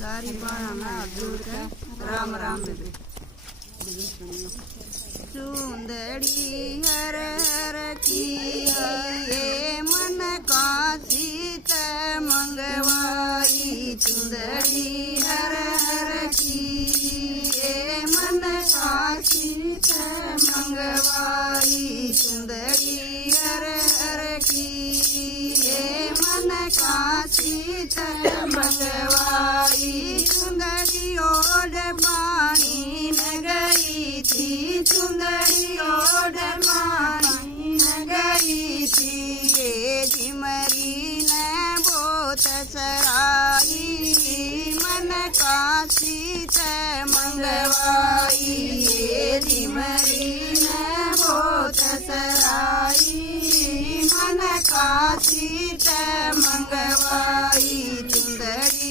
सारी बाणा में हाथ जोड़ के राम राम बेबे। चुंदड़ी हर हर की ये मन का सीत मंगवाई। चुंदड़ी हर हर की ये मन का सीत मंगवाई। चुंदड़ी हर हर की ये मन का सीत मंगवाई। चुंदड़ी ओढ़ पानी न गई थी। चुंदड़ी ओढ़ पानी न गई थी। ये झिमरी ने बोत सराई मन का सीत मंगवाई। ये झिमरी ने बोत सराई मन का सीत मंगवाई। चुंदड़ी